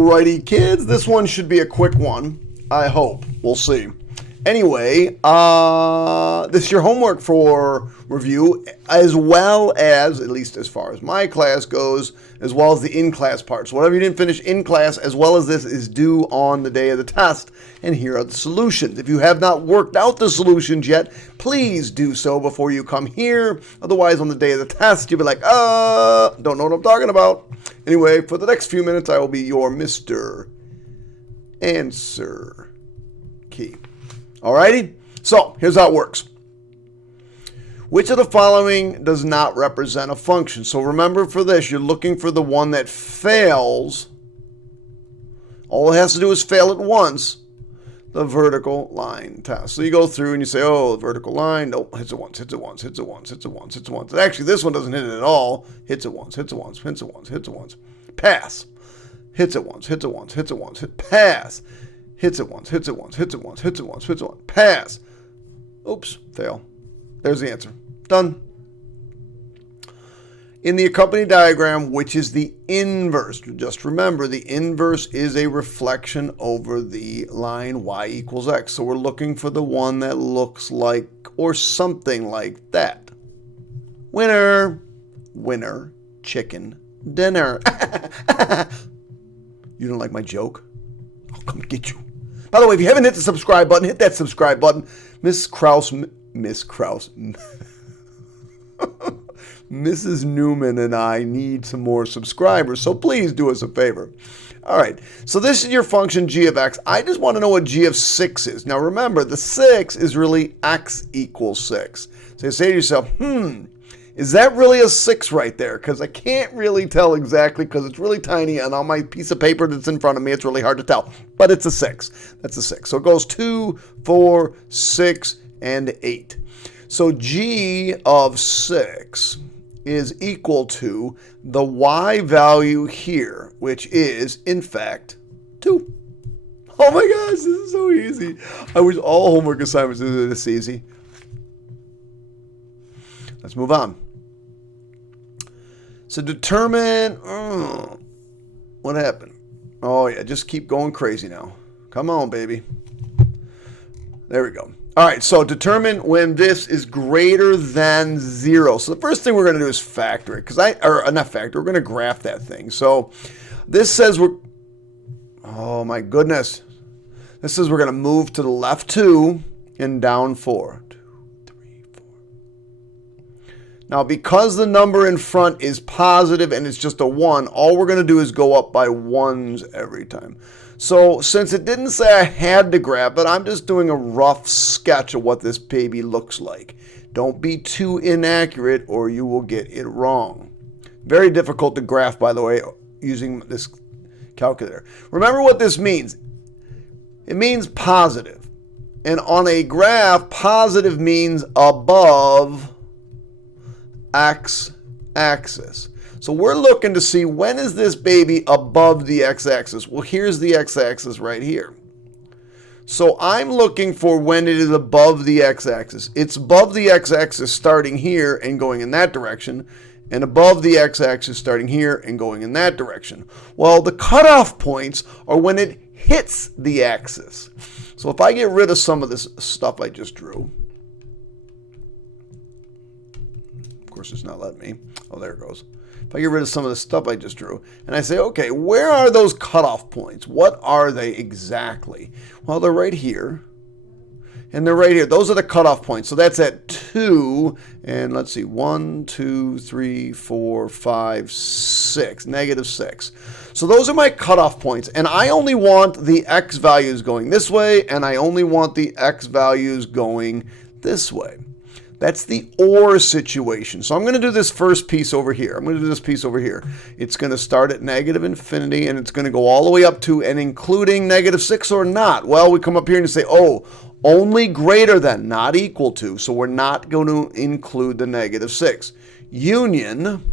Alrighty, kids. This one should be a quick one. I hope. We'll see. Anyway, this is your homework for review, as well as, at least as far as my class goes, as well as the in-class part. So whatever you didn't finish in class, as well as this, is due on the day of the test. And here are the solutions. If you have not worked out the solutions yet, please do so before you come here. Otherwise, on the day of the test, you'll be like, don't know what I'm talking about. Anyway, for the next few minutes, I will be your Mr. Answer Key. Alrighty, so here's how it works. Which of the following does not represent a function? So remember, for this, you're looking for the one that fails. All it has to do is fail at once, the vertical line test. So you go through and you say, oh, the vertical line, nope, hits it once, hits it once, hits it once, hits it once, hits it once. And actually, this one doesn't hit it at all. Hits it once, hits it once, hits it once, hits it once. Pass. Hits it once, hits it once, hits it once, pass. Hits it once, hits it once, hits it once, hits it once, hits it once, pass. Oops, fail. There's the answer. Done. In the accompanying diagram, which is the inverse, just remember the inverse is a reflection over the line y equals x. So we're looking for the one that looks like or something like that. Winner, winner, chicken dinner. You don't like my joke? I'll come get you. By the way, if you haven't hit the subscribe button, hit that subscribe button. Miss Krause, Mrs. Newman and I need some more subscribers, so please do us a favor. All right, so this is your function g of x. I just want to know what g of 6 is. Now remember, the 6 is really x equals 6. So you say to yourself, is that really a 6 right there? Because I can't really tell exactly because it's really tiny, and on my piece of paper that's in front of me, it's really hard to tell. But it's a 6. That's a 6. So it goes 2, 4, 6, and 8. So g of 6 is equal to the y value here, which is, in fact, 2. Oh my gosh, this is so easy. I wish all homework assignments were this easy. Let's move on. So determine, what happened? Oh yeah, just keep going crazy now. Come on, baby. There we go. All right, so determine when this is greater than 0. So the first thing we're going to do is factor it, not factor, we're going to graph that thing. So this says oh my goodness. This says we're going to move to the left 2 and down 4. Now, because the number in front is positive and it's just a 1, all we're going to do is go up by 1s every time. So since it didn't say I had to graph it, I'm just doing a rough sketch of what this baby looks like. Don't be too inaccurate or you will get it wrong. Very difficult to graph, by the way, using this calculator. Remember what this means. It means positive. And on a graph, positive means above x-axis. So we're looking to see, when is this baby above the x-axis? Well, here's the x-axis right here. So I'm looking for when it is above the x-axis. It's above the x-axis starting here and going in that direction, and above the x-axis starting here and going in that direction. Well, the cutoff points are when it hits the axis. So if I get rid of some of this stuff I just drew, of course it's not letting me. Oh, there it goes. If I get rid of some of the stuff I just drew, and I say, okay, where are those cutoff points? What are they exactly? Well, they're right here, and they're right here. Those are the cutoff points. So that's at 2, and let's see, 1, 2, 3, 4, 5, 6, negative 6. So those are my cutoff points, and I only want the x values going this way, and I only want the x values going this way. That's the OR situation. So I'm going to do this first piece over here. I'm going to do this piece over here. It's going to start at negative infinity, and it's going to go all the way up to and including negative 6 or not. Well, we come up here and say, oh, only greater than, not equal to. So we're not going to include the negative 6. Union,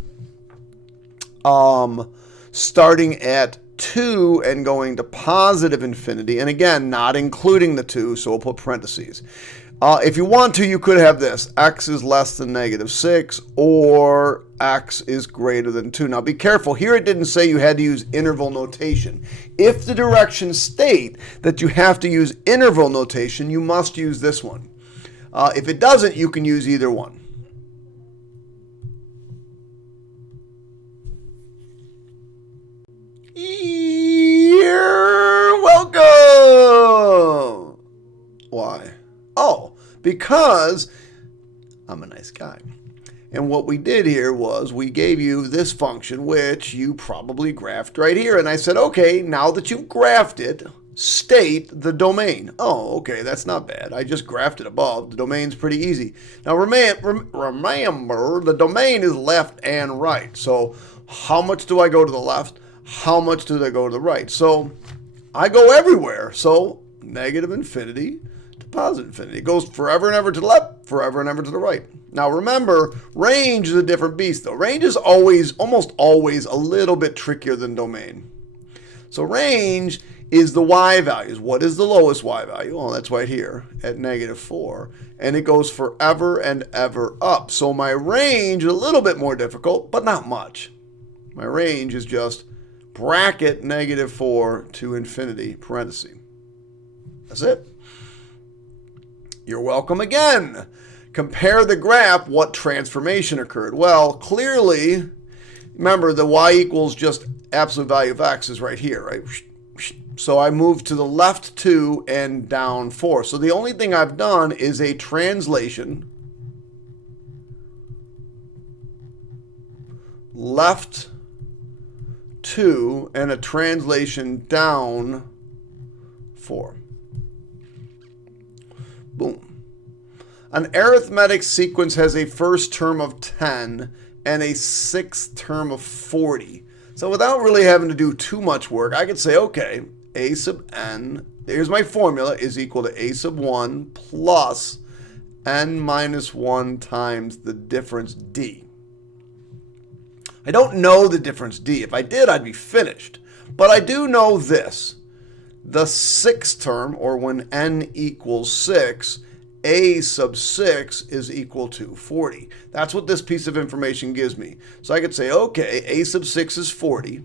starting at 2 and going to positive infinity, and again, not including the 2, so we'll put parentheses. If you want to, you could have this. X is less than -6 or X is greater than 2. Now be careful. Here it didn't say you had to use interval notation. If the directions state that you have to use interval notation, you must use this one. If it doesn't, you can use either one. You're welcome. Why? Oh, because I'm a nice guy. And what we did here was we gave you this function, which you probably graphed right here. And I said, okay, now that you've graphed it, state the domain. Oh, okay, that's not bad. I just graphed it above. The domain's pretty easy. Now remember, the domain is left and right. So how much do I go to the left? How much do I go to the right? So I go everywhere. So negative infinity to positive infinity. It goes forever and ever to the left, forever and ever to the right. Now remember, range is a different beast though. Range is almost always a little bit trickier than domain. So range is the y values. What is the lowest y value? Well, that's right here at -4. And it goes forever and ever up. So my range is a little bit more difficult, but not much. My range is just bracket -4 to infinity, parenthesis. That's it. You're welcome again. Compare the graph, what transformation occurred? Well, clearly, remember the y equals just absolute value of x is right here, right? So I moved to the left 2 and down 4. So the only thing I've done is a translation. Left 2 and a translation down 4. Boom. An arithmetic sequence has a first term of 10 and a sixth term of 40. So without really having to do too much work, I could say, okay, a sub n, here's my formula, is equal to a sub 1 plus n minus 1 times the difference d. I don't know the difference d. If I did, I'd be finished. But I do know this. The sixth term, or when n equals 6, a sub 6 is equal to 40. That's what this piece of information gives me. So I could say, okay, a sub 6 is 40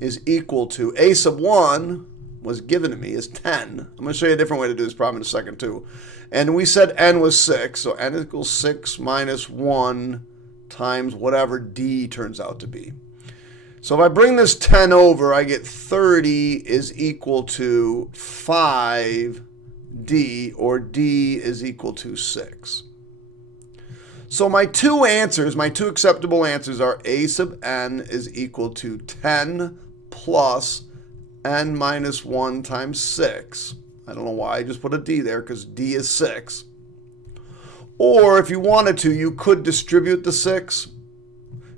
is equal to a sub 1 was given to me is 10. I'm going to show you a different way to do this problem in a second too. And we said n was 6, so n equals 6 minus 1 times whatever d turns out to be. So if I bring this 10 over, I get 30 is equal to 5d, or d is equal to 6. So my two acceptable answers are a sub n is equal to 10 plus n minus 1 times 6. I don't know why I just put a d there, because d is 6. Or if you wanted to, you could distribute the 6,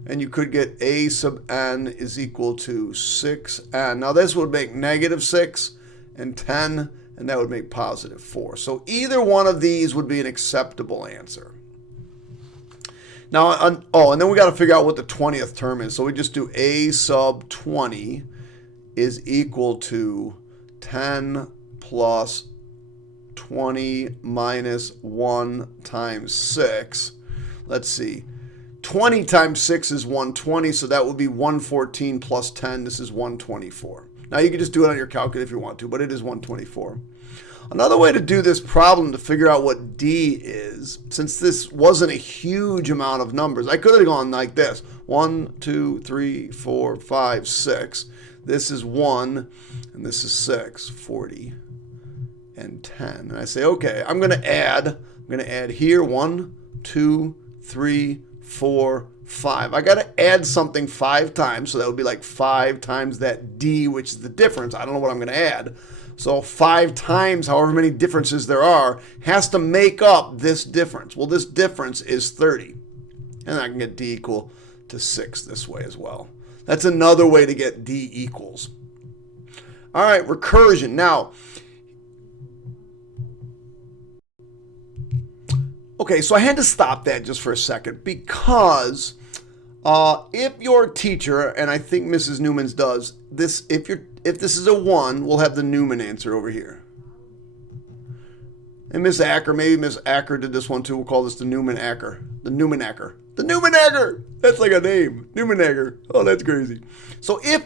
and you could get a sub n is equal to 6n. Now this would make -6 and 10, and that would make +4. So either one of these would be an acceptable answer. Now, and then we got to figure out what the 20th term is. So we just do a sub 20 is equal to 10 plus 20 minus 1 times 6. Let's see. 20 times 6 is 120, so that would be 114 plus 10. This is 124. Now, you can just do it on your calculator if you want to, but it is 124. Another way to do this problem to figure out what d is, since this wasn't a huge amount of numbers, I could have gone like this. 1, 2, 3, 4, 5, 6. This is 1, and this is 6, 40, and 10. And I say, okay, I'm going to add here 1, 2, 3, 4, 5. I got to add something 5 times, so that would be like 5 times that d, which is the difference. I don't know what I'm going to add. So 5 times however many differences there are has to make up this difference. Well, this difference is 30. And I can get d equal to 6 this way as well. That's another way to get d equals. All right, recursion. Now, okay, so I had to stop that just for a second because if your teacher, and I think Mrs. Newman's does, if this is a 1, we'll have the Newman answer over here. And Miss Acker, maybe Miss Acker did this one too. We'll call this the Newman-Acker. The Newman-Acker. The Newman-Acker! That's like a name. Newman-Acker. Oh, that's crazy. So if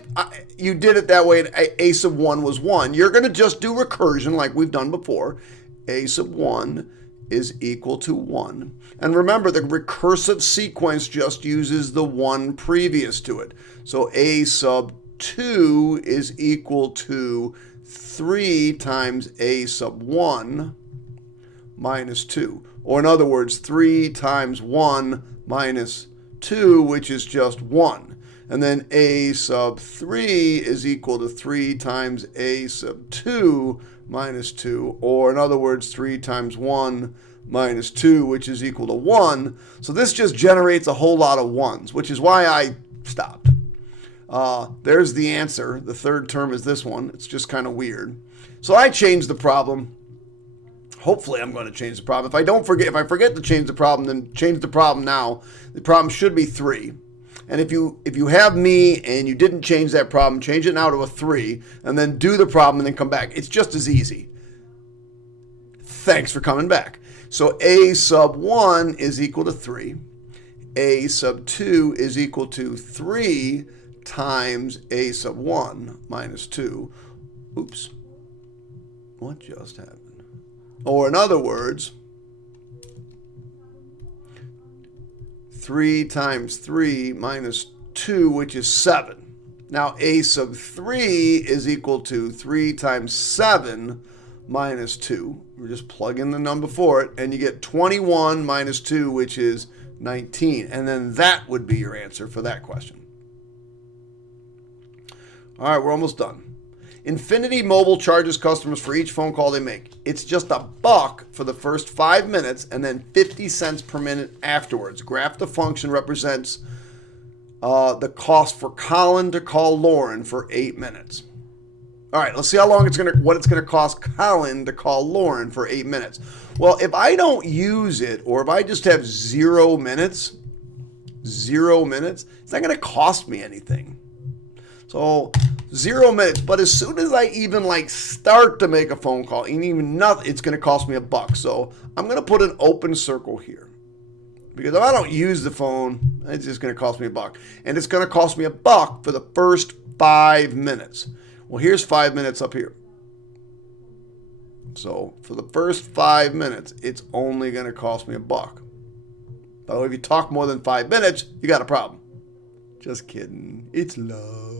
you did it that way and a sub 1 was 1, you're going to just do recursion like we've done before. A sub 1 is equal to 1. And remember, the recursive sequence just uses the 1 previous to it. So a sub 2 is equal to 3 times a sub 1 minus 2. Or in other words, 3 times 1 minus 2, which is just 1. And then a sub 3 is equal to 3 times a sub 2 minus 2. Or in other words, 3 times 1 minus 2, which is equal to 1. So this just generates a whole lot of 1s, which is why I stopped. There's the answer. The third term is this one. It's just kind of weird. So I changed the problem. Hopefully I'm going to change the problem. If I forget to change the problem, then change the problem now. The problem should be 3. And if you have me and you didn't change that problem, change it now to a 3, and then do the problem and then come back. It's just as easy. Thanks for coming back. So a sub 1 is equal to 3. A sub 2 is equal to 3 times a sub 1 minus 2. Oops. What just happened? Or in other words, 3 times 3 minus 2, which is 7. Now, a sub 3 is equal to 3 times 7 minus 2. We're just plugging the number for it, and you get 21 minus 2, which is 19. And then that would be your answer for that question. All right, we're almost done. Infinity Mobile charges customers for each phone call they make. It's just $1 for the first 5 minutes and then 50 cents per minute afterwards. Graph the function represents the cost for Colin to call Lauren for 8 minutes. All right, let's see what it's going to cost Colin to call Lauren for 8 minutes. Well, if I don't use it, or if I just have 0 minutes, it's not going to cost me anything. So 0 minutes, but as soon as I even start to make a phone call, and even nothing, it's going to cost me $1. So I'm going to put an open circle here, because if I don't use the phone, it's just going to cost me $1, and it's going to cost me $1 for the first 5 minutes. Well, here's 5 minutes up here. So for the first 5 minutes, it's only going to cost me $1. By the way, if you talk more than 5 minutes, you got a problem. Just kidding. It's love.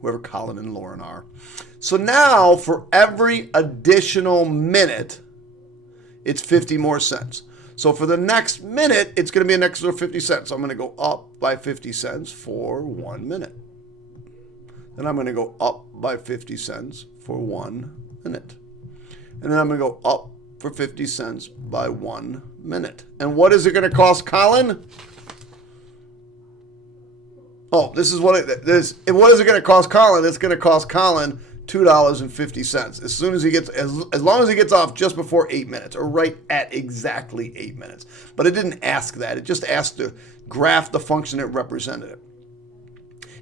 Whoever Colin and Lauren are. So now for every additional minute, it's 50 more cents. So for the next minute, it's going to be an extra 50 cents. So I'm going to go up by 50 cents for 1 minute. Then I'm going to go up by 50 cents for 1 minute. And then I'm going to go up for 50 cents by 1 minute. And what is it going to cost Colin? Oh, this is what it is. What is it going to cost Colin? It's going to cost Colin $2.50 as soon as he gets, as long as he gets off just before 8 minutes, or right at exactly 8 minutes. But it didn't ask that. It just asked to graph the function that represented it.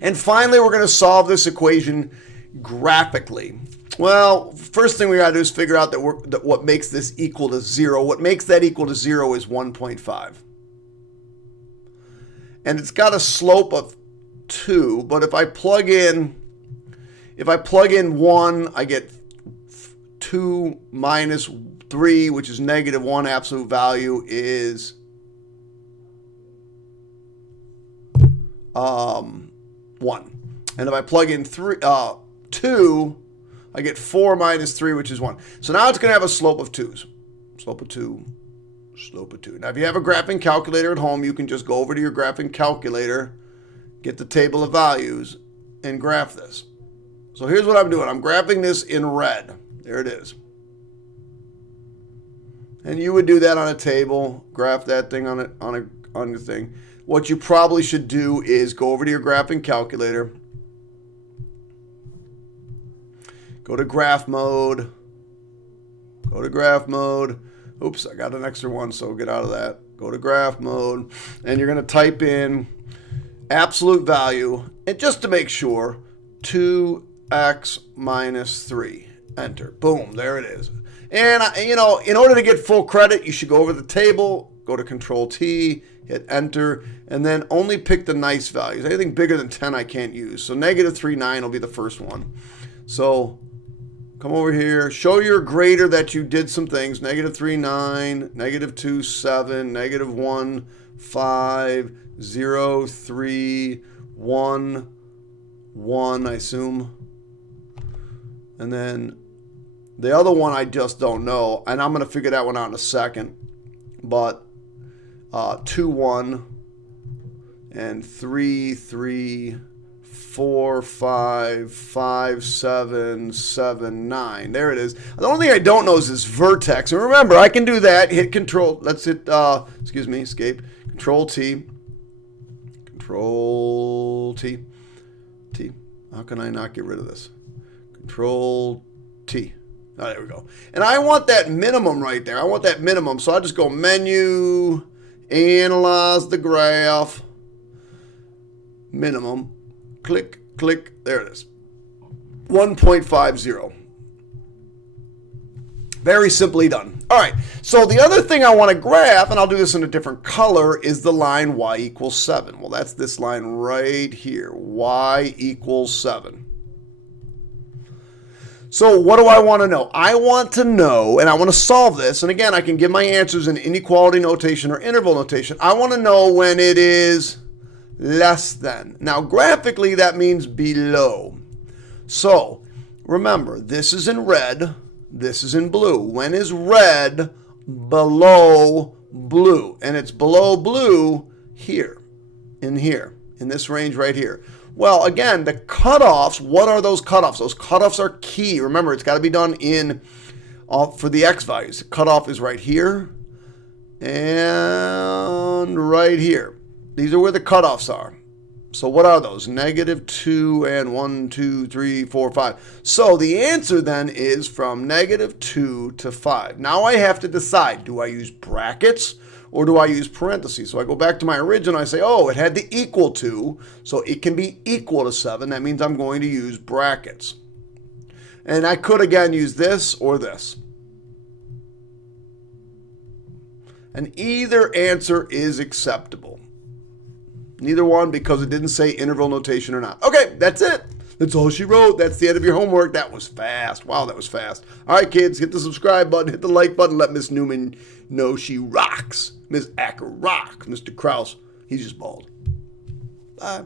And finally, we're going to solve this equation graphically. Well, first thing we got to do is figure out that what makes this equal to 0. What makes that equal to 0 is 1.5. And it's got a slope of 2, but if I plug in 1, I get 2 minus 3, which is -1. Absolute value is 1. And if I plug in 2, I get 4 minus 3, which is 1. So now it's going to have a slope of 2s. Slope of 2. Slope of 2. Now, if you have a graphing calculator at home, you can just go over to your graphing calculator, get the table of values, and graph this. So here's what I'm doing. I'm graphing this in red. There it is. And you would do that on a table, graph that thing on your thing. What you probably should do is go over to your graphing calculator, go to graph mode, Oops, I got an extra one, so get out of that. Go to graph mode, and you're going to type in absolute value, and just to make sure, 2x minus 3. enter. Boom, there it is. And, you know, in order to get full credit, you should go over the table, go to Control T, hit enter, and then only pick the nice values. Anything bigger than 10 I can't use. So -3.9 will be the first one. So come over here, show your grader that you did some things. -3.9, -2.7, -1.5, 0.3, 1, I assume. And then the other one I just don't know, and I'm going to figure that one out in a second. But 2.1 and 3.3, 4.5, 5.7, 7.9. There it is. The only thing I don't know is this vertex. And remember, I can do that. Hit Control. Let's hit. Escape. Control T. Control T. T. How can I not get rid of this? Control T. Oh, there we go. And I want that minimum right there. I want that minimum. So I'll just go Menu, Analyze the Graph, Minimum, click, click. There it is. 1.50. Very simply done. All right. So the other thing I want to graph, and I'll do this in a different color, is the line y equals 7. Well, that's this line right here. Y equals 7. So what do I want to know? I want to know, and I want to solve this, and again, I can give my answers in inequality notation or interval notation. I want to know when it is less than. Now, graphically, that means below. So, remember, this is in red, this is in blue. When is red below blue? And it's below blue here, in this range right here. Well, again, the cutoffs, what are those cutoffs? Those cutoffs are key. Remember, it's got to be done in for the x values. The cutoff is right here and right here. These are where the cutoffs are. So what are those? -2 and 1, 2, 3, 4, 5. So the answer then is from -2 to 5. Now I have to decide, do I use brackets or do I use parentheses? So I go back to my original, I say, oh, it had the equal to, so it can be equal to 7. That means I'm going to use brackets. And I could, again, use this or this. And either answer is acceptable. Neither one, because it didn't say interval notation or not. Okay, that's it. That's all she wrote. That's the end of your homework. That was fast. Wow, that was fast. All right, kids, hit the subscribe button, hit the like button, let Miss Newman know she rocks. Miss Acker rock. Mr. Krause, he's just bald. Bye.